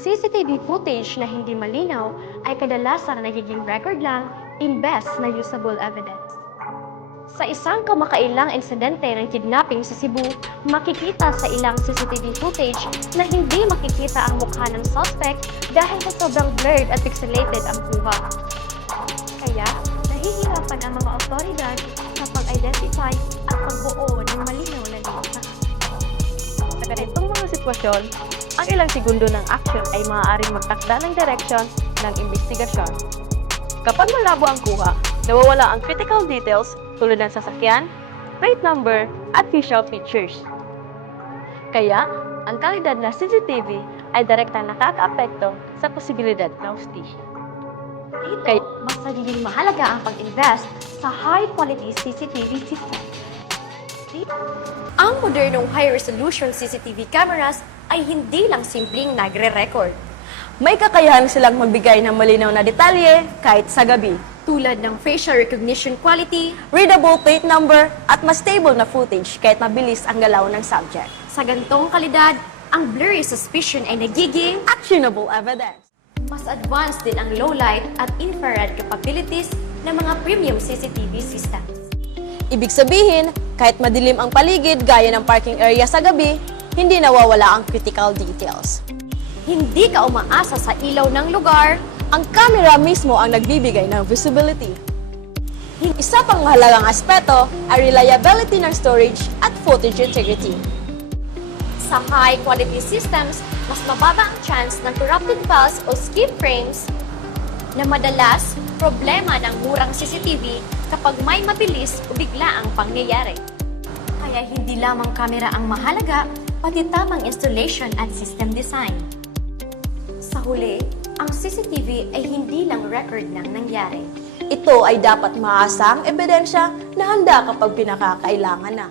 CCTV footage na hindi malinaw ay kadalasan nagiging record lang imbes na usable evidence. Sa isang kamakailang insidente ng kidnapping sa Cebu, makikita sa ilang CCTV footage na hindi makikita ang mukha ng suspect dahil sa sobrang blurred at pixelated ang kuha. Kaya, nahihirapan ang mga otoridad sa pag-identify at pagbuo ng malinaw na lista. Sa ganitong mga sitwasyon, ang ilang segundo ng action ay maaaring magtakda ng direksyon ng investigasyon. Kapag malabo ang kuha, nawawala ang critical details tulad ng sasakyan, plate number, at visual features. Kaya, ang kalidad na CCTV ay direktang nakakaapekto sa posibilidad ng hustisya. Dito, mas nagiging mahalaga ang pag-invest sa high-quality CCTV system. Ang modernong high-resolution CCTV cameras ay hindi lang simpleng nagre-record. May kakayahan silang magbigay ng malinaw na detalye kahit sa gabi. Tulad ng facial recognition quality, Readable plate number at mas stable na footage kahit mabilis ang galaw ng subject. sa gantong kalidad, ang blurry suspicion ay nagiging Actionable evidence. mas advanced din ang low light at infrared capabilities ng mga premium CCTV systems. Ibig sabihin, kahit madilim ang paligid gaya ng parking area sa gabi, hindi nawawala ang critical details. Hindi ka umaasa sa ilaw ng lugar, Ang camera mismo ang nagbibigay ng visibility. Isa pang mahalagang aspeto ay reliability ng storage at footage integrity. sa high-quality systems, mas mababa ang chance ng corrupted files o skip frames na madalas problema ng murang CCTV kapag may mabilis o bigla ang pangyayari. Kaya hindi lamang kamera ang mahalaga, pati tamang installation at system design. Sa huli, ang CCTV ay hindi lang record ng nangyari. Ito ay dapat maasang ebidensya na handa kapag pinakakailangan na.